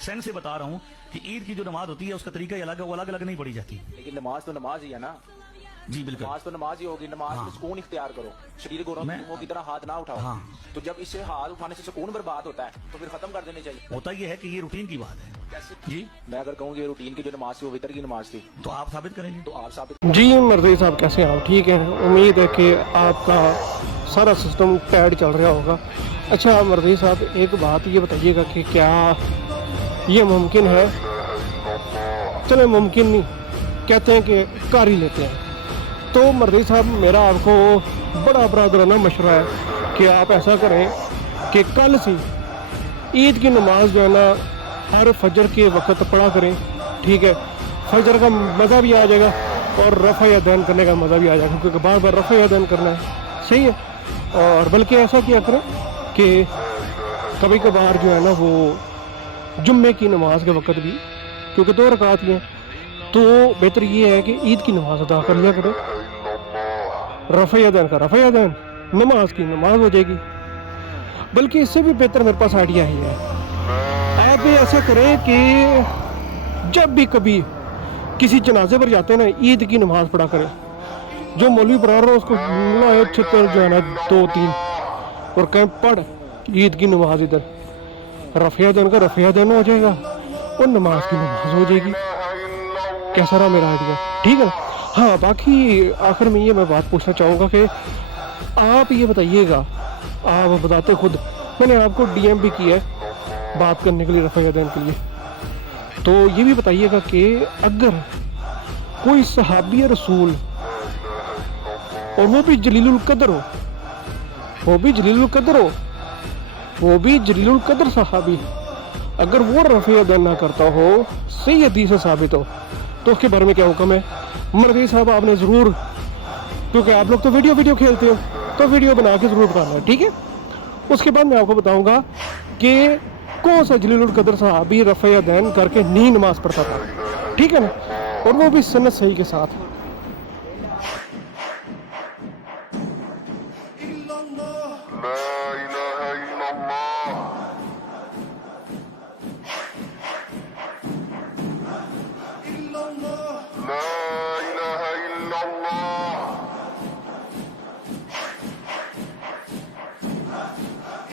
Sense से बता रहा हूँ कि ईद की जो नमाज होती है उसका तरीका ही अलग है, वो अलग अलग नहीं पढ़ी जाती। लेकिन नमाज तो नमाज ही है ना। जी बिल्कुल, नमाज तो नमाज ही होगी। नमाज में सुकून इख्तियार करो, शरीर को रंगों की तरह हाथ ना उठाओ। तो जब इससे हाथ उठाने से सुकून बर्बाद होता है तो फिर खत्म कर देने चाहिए। होता ये है कि ये रूटीन की बात है। जी मैं अगर कहूँ कि रूटीन की जो नमाज थी वो वितर की नमाज थी, तो आप साबित करेंगे। तो आप साबित। जी मर्जी साहब कैसे हैं आप? ठीक है, उम्मीद है कि आपका सारा सिस्टम टाइट चल रहा होगा। अच्छा मर्जी साहब, एक बात ये बताइएगा कि क्या ये मुमकिन है? चले मुमकिन नहीं, कहते हैं कि कर ही लेते हैं। तो मर्जी साहब, मेरा आपको बड़ा बरादराना मशवरा है कि आप ऐसा करें कि कल से ईद की नमाज जो है ना हर फजर के वक्त पढ़ा करें। ठीक है, फजर का मज़ा भी आ जाएगा और रफ़ा यदैन करने का मज़ा भी आ जाएगा, क्योंकि बार बार रफ़ा यदैन करना है। सही है। और बल्कि ऐसा किया करें कि कभी कभार जो है ना वो जुम्मे की नमाज के वक्त भी, क्योंकि 2 रकात ही हैं, तो बेहतर ये है कि ईद की नमाज अदा कर लिया करें। रफ़ा यदैन का रफ़ा यदैन, नमाज की नमाज हो जाएगी। बल्कि इससे भी बेहतर मेरे पास आइडिया ही है। आप भी ऐसा करें कि जब भी कभी किसी जनाजे पर जाते हैं ना, ईद की नमाज पढ़ा करें। जो मौलवी पढ़ा रहा है उसको लाए छतर जो है ना 2-3 और कहें पढ़ ईद की नमाज, इधर रफ़ा दिन का रफ़ा दिन हो जाएगा और नमाज की नमाज हो जाएगी। कैसा रहा मेरा आइडिया? ठीक है। हाँ, बाकी आखिर में ये मैं बात पूछना चाहूँगा कि आप ये बताइएगा, आप बताते खुद, मैंने आपको DM भी किया है बात करने के लिए रफ़ा यदैन के लिए, तो ये भी बताइएगा कि अगर कोई सहाबी रसूल और वो भी जलीलुल कदर हो, वो भी जलीलुल कदर सहाबी, अगर वो रफ़ा यदैन ना करता हो, सही हदीस से साबित हो, तो उसके बारे में क्या हुक्म है? मर्जी साहब आपने ज़रूर, क्योंकि आप लोग तो वीडियो खेलते हो, तो वीडियो बना के ज़रूर बताना है। ठीक है। उसके बाद मैं आपको बताऊंगा कि कौन सा जलीलुल कदर सहाबी रफ़ा यदैन करके नहीं नमाज पढ़ता था। ठीक है ना, और वो भी सनद सही के साथ।